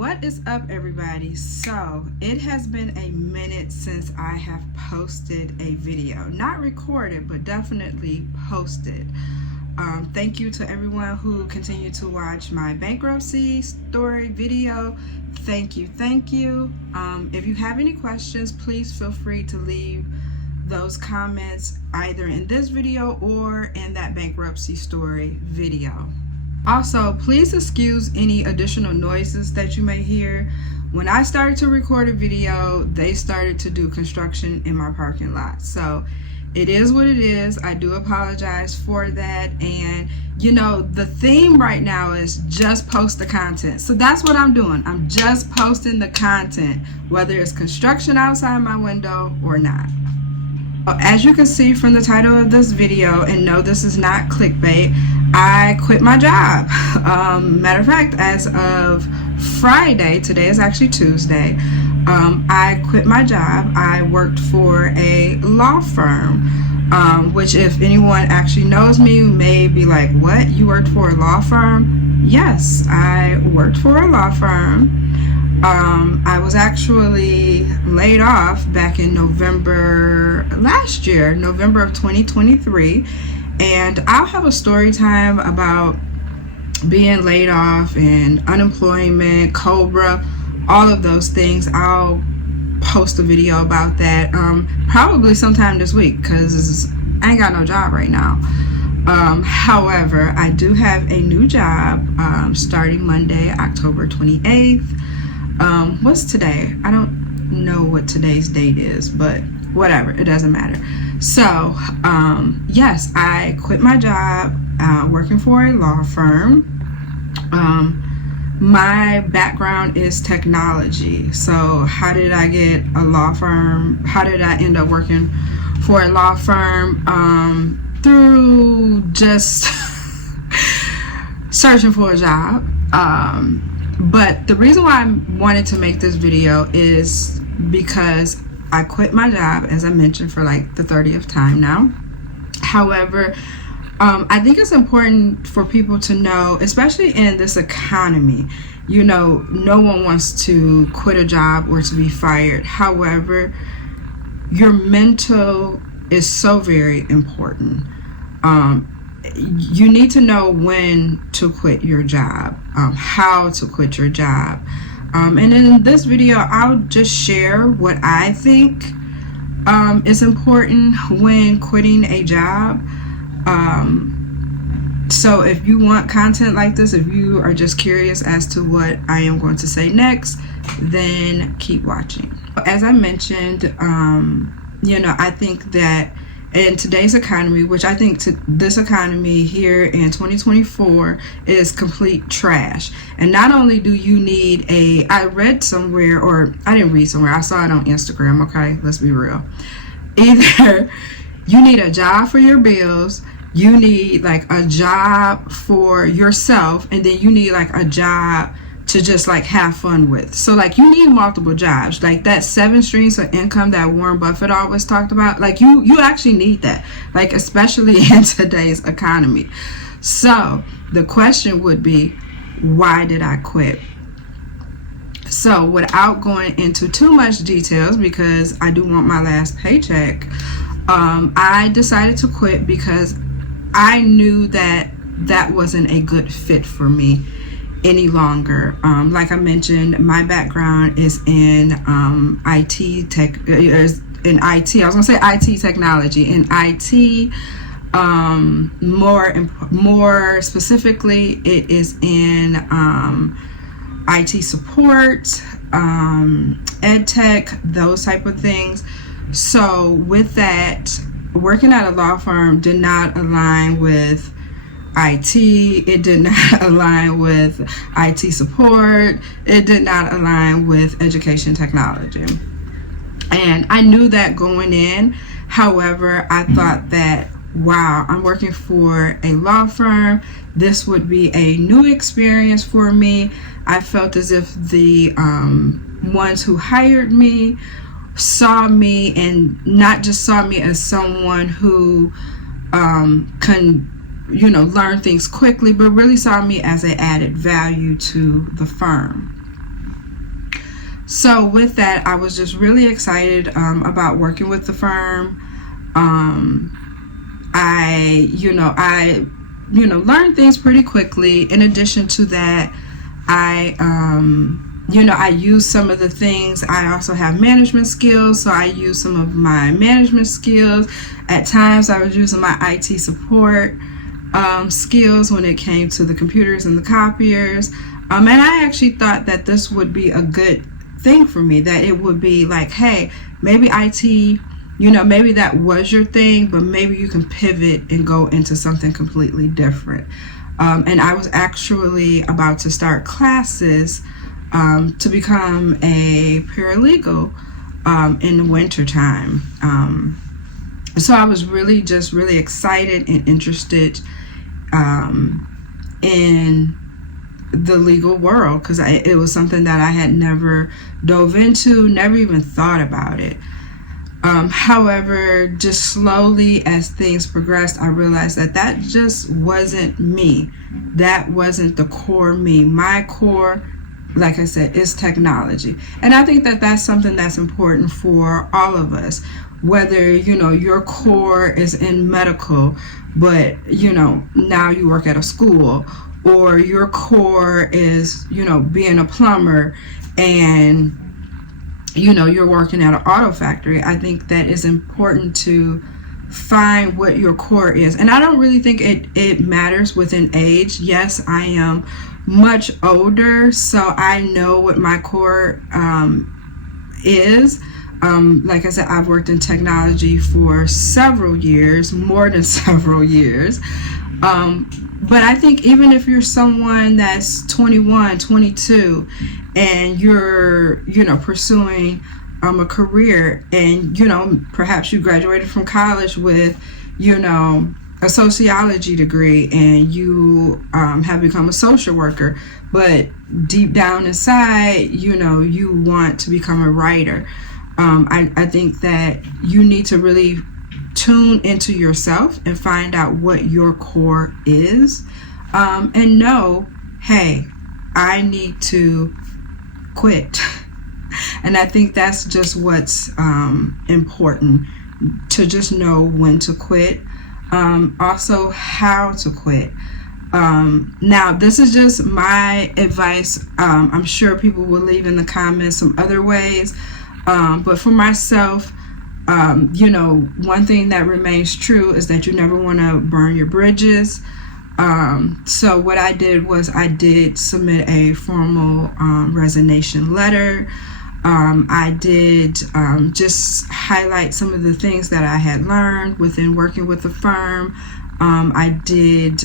What is up, everybody? So it has been a minute since I have posted a video, not recorded but definitely posted. Thank you to everyone who continued to watch my bankruptcy story video. Thank you. If you have any questions, please feel free to leave those comments either in this video or in that bankruptcy story video. Also, please excuse any additional noises that you may hear. When I started to record a video, they started to do construction in my parking lot. So it is what it is. I do apologize for that. And you know, the theme right now is just post the content. So that's what I'm doing. I'm just posting the content, whether it's construction outside my window or not. As you can see from the title of this video, and no, this is not clickbait, I quit my job. Matter of fact, as of Friday, today is actually Tuesday, I quit my job. I worked for a law firm, which if anyone actually knows me may be like, what? You worked for a law firm? Yes, I worked for a law firm. I was actually laid off back in November last year, November of 2023. And I'll have a story time about being laid off and unemployment, COBRA, all of those things. I'll post a video about that probably sometime this week because I ain't got no job right now. However, I do have a new job starting Monday, October 28th. What's today? I don't know what today's date is, but whatever, it doesn't matter. So yes, I quit my job working for a law firm. My background is technology. So how did I get a law firm? How did I end up working for a law firm? Through just searching for a job. But the reason why I wanted to make this video is because I quit my job, as I mentioned, for like the 30th time now. However, I think it's important for people to know, especially in this economy, you know, no one wants to quit a job or to be fired. However, your mental is so very important. You need to know when to quit your job, how to quit your job. And in this video, I'll just share what I think is important when quitting a job. So if you want content like this, if you are just curious as to what I am going to say next, then keep watching. As I mentioned, you know, I think that in today's economy, which I think this economy here in 2024 is complete trash. And not only do you need I read somewhere, or I didn't read somewhere, I saw it on Instagram, okay, let's be real. Either you need a job for your bills, you need like a job for yourself, and then you need like a job to just like have fun with. So like you need multiple jobs, like that 7 streams of income that Warren Buffett always talked about. Like you actually need that, like especially in today's economy. So the question would be, why did I quit? So without going into too much details, because I do want my last paycheck, I decided to quit because I knew that that wasn't a good fit for me any longer. Like I mentioned, my background is in IT tech, in IT. I was gonna say IT technology. In IT, more specifically, it is in IT support, ed tech, those type of things. So with that, working at a law firm did not align with IT, it did not align with IT support, it did not align with education technology. And I knew that going in. However, I thought that, wow, I'm working for a law firm. This would be a new experience for me. I felt as if the ones who hired me saw me, and not just saw me as someone who can, you know, learn things quickly, but really saw me as an added value to the firm. So with that, I was just really excited about working with the firm. I learned things pretty quickly. In addition to that, I use some of the things. I also have management skills, so I use some of my management skills. At times, I was using my IT support skills when it came to the computers and the copiers. And I actually thought that this would be a good thing for me, that it would be like, hey, maybe IT, maybe that was your thing, but maybe you can pivot and go into something completely different. And I was actually about to start classes to become a paralegal in the winter time. So I was really excited and interested in the legal world, because it was something that I had never dove into, never even thought about it. However, just slowly as things progressed, I realized that just wasn't me. That wasn't the core me. My core, like I said, is technology. And I think that that's something that's important for all of us. Whether, your core is in medical, but, now you work at a school, or your core is, being a plumber and, you're working at an auto factory. I think that it's important to find what your core is. And I don't really think it matters within age. Yes, I am much older, so I know what my core is. Like I said, I've worked in technology for several years, more than several years. But I think even if you're someone that's 21, 22, and you're, pursuing a career, and, perhaps you graduated from college with, a sociology degree, and you have become a social worker, but deep down inside, you want to become a writer. I think that you need to really tune into yourself and find out what your core is, and know, hey, I need to quit. And I think that's just what's important, to just know when to quit, also how to quit. Now, this is just my advice. I'm sure people will leave in the comments some other ways, but for myself, one thing that remains true is that you never want to burn your bridges. So what I did was I did submit a formal resignation letter. I did just highlight some of the things that I had learned within working with the firm. I did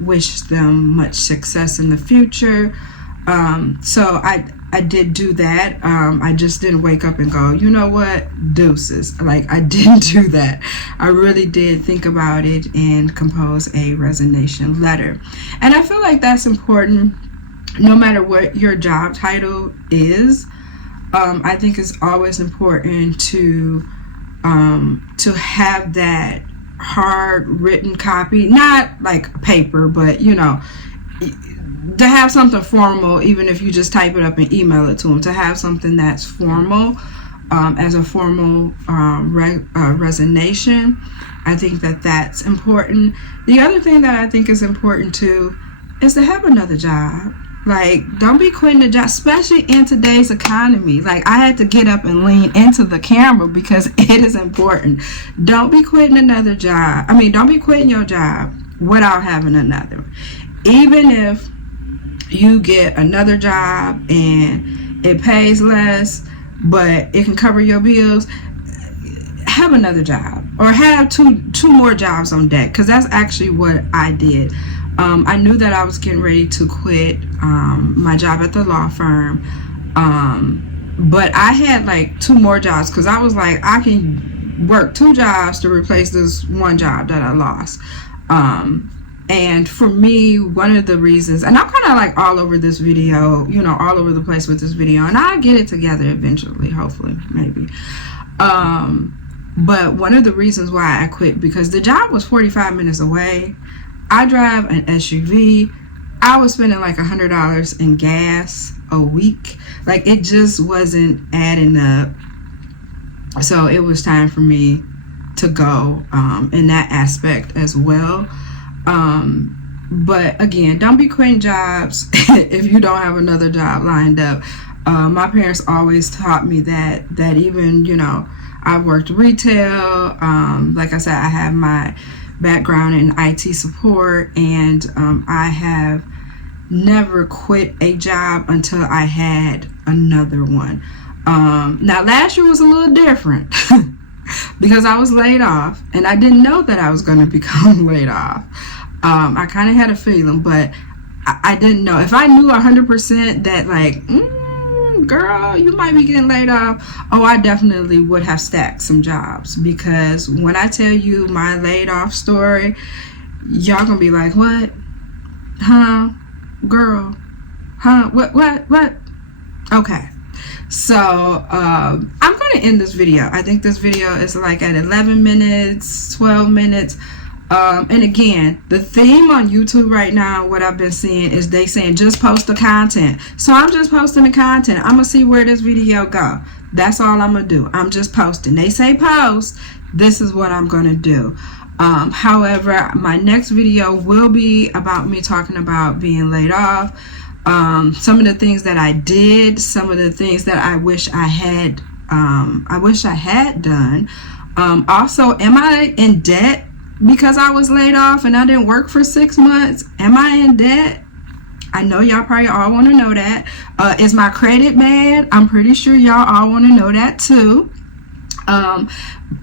wish them much success in the future. So I did do that. I just didn't wake up and go, you know what, deuces. Like, I didn't do that. I really did think about it and compose a resignation letter. And I feel like that's important no matter what your job title is. I think it's always important to have that hard written copy, not like paper, but to have something formal, even if you just type it up and email it to them, to have something that's formal as a formal resignation. I think that that's important. The other thing that I think is important too is to have another job. Like, don't be quitting a job, especially in today's economy. Like, I had to get up and lean into the camera because it is important. Don't be quitting another job. Don't be quitting your job without having another. Even if you get another job and it pays less, but it can cover your bills, have another job, or have two more jobs on deck, because that's actually what I did. I knew that I was getting ready to quit my job at the law firm, but I had like 2 more jobs, because I was like, I can work 2 jobs to replace this one job that I lost. And for me, one of the reasons, and I'm kind of like all over this video, all over the place with this video, and I'll get it together eventually, hopefully, maybe. But one of the reasons why I quit, because the job was 45 minutes away. I drive an SUV. I was spending like $100 in gas a week. Like, it just wasn't adding up. So it was time for me to go in that aspect as well. But again, don't be quitting jobs if you don't have another job lined up. My parents always taught me that even, you know, I worked retail. Like I said, I have my background in IT support, and I have never quit a job until I had another one. Now last year was a little different because I was laid off, and I didn't know that I was going to become laid off. I kind of had a feeling, but I didn't know. If I knew 100% that, like, girl, you might be getting laid off, oh, I definitely would have stacked some jobs. Because when I tell you my laid off story, y'all gonna be like, what? Huh? Girl? Huh? What? Okay. So I'm going to end this video. I think this video is like at 11 minutes, 12 minutes. And again, the theme on YouTube right now, what I've been seeing is they saying just post the content. So I'm just posting the content. I'm going to see where this video go. That's all I'm going to do. I'm just posting. They say post. This is what I'm going to do. However, my next video will be about me talking about being laid off. Some of the things that I did, some of the things that I wish I had done. Also, am I in debt because I was laid off and I didn't work for 6 months? Am I in debt? I know y'all probably all want to know that. Is my credit bad? I'm pretty sure y'all all want to know that too.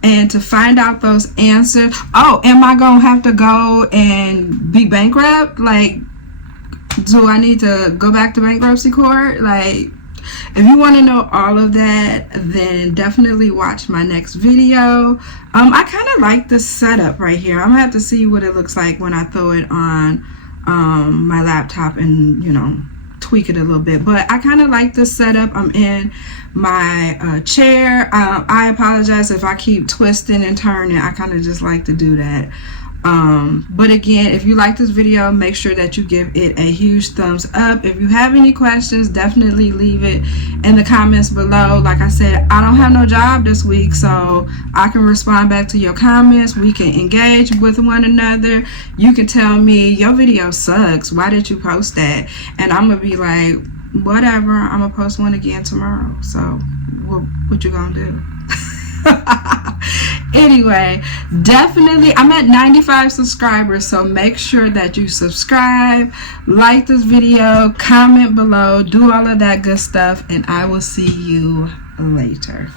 And to find out those answers, oh, am I gonna have to go and be bankrupt? Like, do I need to go back to bankruptcy court? Like, if you want to know all of that, then definitely watch my next video. I kind of like this setup right here. I'm gonna have to see what it looks like when I throw it on my laptop and, you know, tweak it a little bit. But I kind of like this setup. I'm in my chair. I apologize if I keep twisting and turning. I kind of just like to do that. But again, if you like this video, make sure that you give it a huge thumbs up. If you have any questions, definitely leave it in the comments below. Like I said, I don't have no job this week, so I can respond back to your comments. We can engage with one another. You can tell me your video sucks, why did you post that? And I'm gonna be like, whatever, I'm gonna post one again tomorrow. So what you gonna do? Anyway, definitely, I'm at 95 subscribers, so make sure that you subscribe, like this video, comment below, do all of that good stuff, and I will see you later.